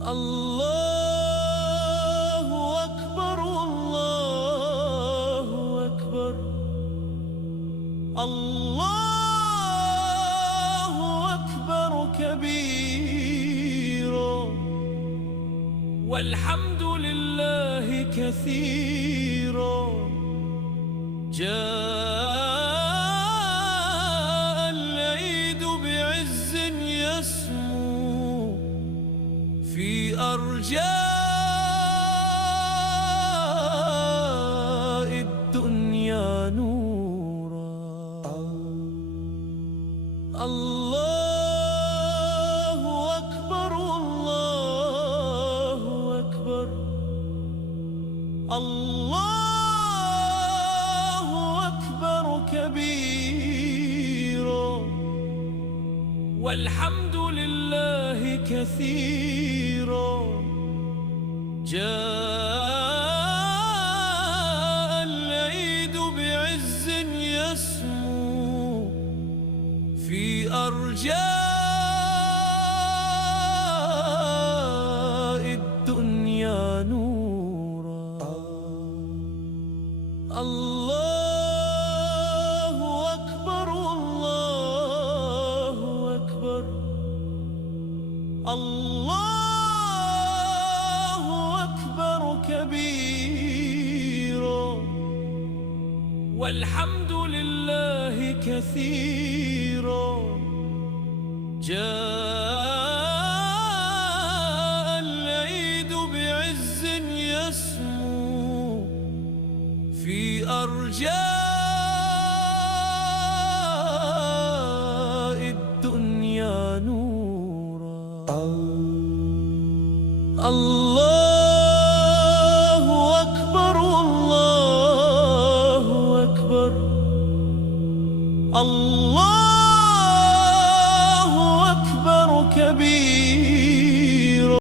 الله أكبر الله أكبر الله أكبر كبيرا والحمد لله كثيرا جاء العيد بعز يسمو في أرجاء الدنيا نورا الله أكبر الله أكبر الله أكبر كبيرا والحمد لله كثيرا جاء العيد بعز يسمو في أرجاء الدنيا نورا الله أكبر الله أكبر الله أكبر كبيرا والحمد لله كثيرا جاء العيد بعز يسمو في أرجاء الدنيا نورا الله أكبر الله أكبر الله